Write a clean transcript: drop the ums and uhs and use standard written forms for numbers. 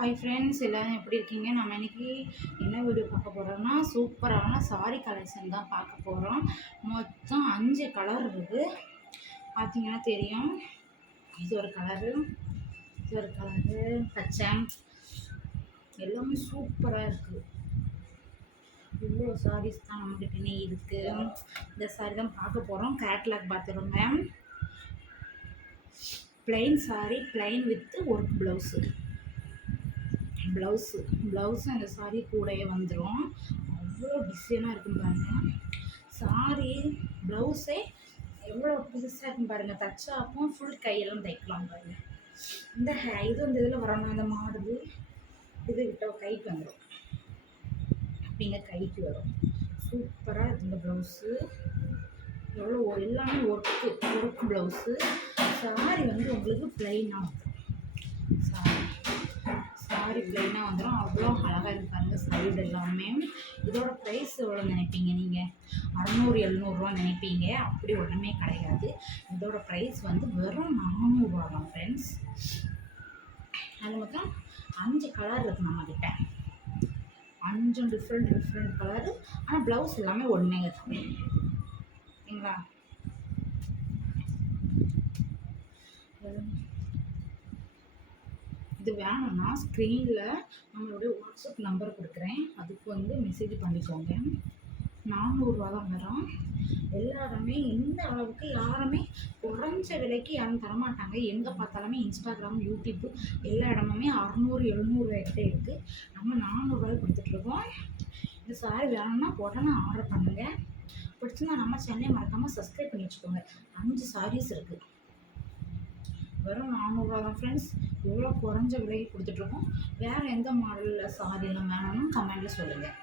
Hi friends, எல்லோரும் எப்படி இருக்கீங்க? நம்ம இன்றைக்கி என்ன வீடியோ பார்க்க போகிறோம்னா, சூப்பரான சாரீ கலெக்ஷன் தான் பார்க்க போகிறோம். மொத்தம் 5 கலர் இருக்குது. பார்த்தீங்கன்னா தெரியும். இது ஒரு கலரு, இது ஒரு கலரு, பச்சை, எல்லாமே சூப்பராக இருக்குது. இவ்வளோ சாரீஸ் தான் நம்மக்கிட்டே இருக்குது. இந்த சாரீ தான் பார்க்க போகிறோம். கேட்லாக் பார்த்துருங்க. Plain sari, plain with work blouse அந்த சாரீ கூடயே வந்துடும். அவ்வளோ டிசைனாக இருக்கும் பாருங்கள். சாரீ ப்ளவுஸே எவ்வளோ புதுசாக இருக்கும் பாருங்கள். தச்சாப்பும் ஃபுல் கையெல்லாம் தைக்கலாம் பாருங்கள். இந்த இது வந்து இதில் வரணும். அந்த மாடலு இது கிட்ட கைக்கு வந்துடும். அப்படிங்க கைக்கு வரும். சூப்பராக இருக்குது இந்த ப்ளவுஸு. எவ்வளோ எல்லாமே ஒர்க் ப்ளவுஸு. சாரீ வந்து உங்களுக்கு ப்ளைனாக வந்துடும். சாரி ப்ளைனாக வந்துடும். அவ்வளோ அழகாக இருப்பாங்க சைடு எல்லாமே. இதோட ப்ரைஸ் எவ்வளோ நினைப்பீங்க நீங்கள்? 600-700 நினைப்பீங்க. அப்படி ஒன்றுமே கிடையாது. இதோட ப்ரைஸ் வந்து வெறும் 400 தான் ஃப்ரெண்ட்ஸ். அது மொத்தம் 5 கலர் இருக்குது நம்மக்கிட்ட. 5 டிஃப்ரெண்ட் கலரு. ஆனால் ப்ளவுஸ் எல்லாமே ஒன்றேங்க தான். ஓகேங்களா? இது வேணும்னா ஸ்க்ரீனில் நம்மளுடைய வாட்ஸ்அப் நம்பர் கொடுக்குறேன். அதுக்கு வந்து மெசேஜ் பண்ணிக்கோங்க. 400 தான் வரும். எல்லாருமே இந்த அளவுக்கு யாருமே குறைஞ்ச விலைக்கு யாரும் தரமாட்டாங்க. எங்கே பார்த்தாலுமே இன்ஸ்டாகிராம், யூடியூப்பு எல்லா இடமுமே 600-700 கிட்டே இருக்குது. நம்ம 400 கொடுத்துட்ருக்கோம். இந்த சாரி வேணும்னா உடனே ஆர்டர் பண்ணுங்கள். பிடிச்சிருந்தா நம்ம சேனலை மறக்காமல் சப்ஸ்கிரைப் பண்ணி வச்சுக்கோங்க. 5 சாரீஸ் இருக்குது. வெறும் 400 தான் ஃப்ரெண்ட்ஸ். எவ்வளோ குறைஞ்ச விலைக்கு கொடுத்துட்ருக்கோம். வேறு எந்த மாடலில் சாரீலாம் வேணும்னு கமெண்ட்டில் சொல்லுங்கள்.